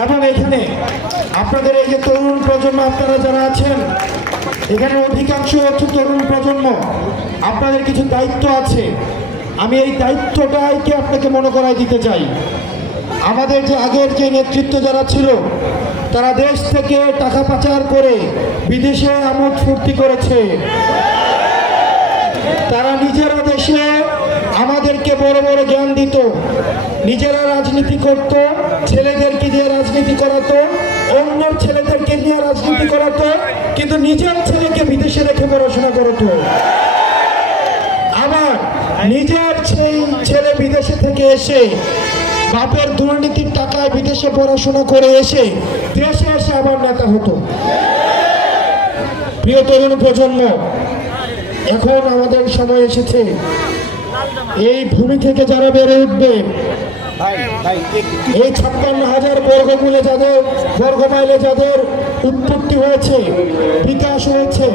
এবং এখানে আপনাদের এই যে তরুণ প্রজন্ম আপনারা যারা আছেন, এখানে অধিকাংশ হচ্ছে তরুণ প্রজন্ম। আপনাদের কিছু দায়িত্ব আছে, আমি এই দায়িত্বটাকে আপনাকে মনে করাই দিতে চাই। আমাদের যে আগের যে নেতৃত্ব যারা ছিল, তারা দেশ থেকে টাকা পাচার করে বিদেশে আমোদ ফুর্তি করেছে। তারা নিজেরা দেশে আমাদেরকে বড় বড় জ্ঞান দিত, নিজেরা রাজনীতি করত, ছেলেদেরকে দিয়ে রাজনীতি করাতো, অন্য ছেলেদেরকে নিয়ে রাজনীতি করাতো, কিন্তু নিজের ছেলেকে বিদেশে রেখে পড়াশোনা করতো। আবার নিজের সেই ছেলে বিদেশে থেকে এসে বাপের দুর্নীতির টাকায় বিদেশে পড়াশোনা করে এসে দেশে এসে আবার নেতা হতো। প্রিয় তরুণ প্রজন্ম, এখন আমাদের সময় এসেছে এই ভূমি থেকে যারা বেড়ে উঠবে, এই 56,000 বর্গমাইলে যাদের উৎপত্তি হয়েছে, বিকাশ হয়েছে,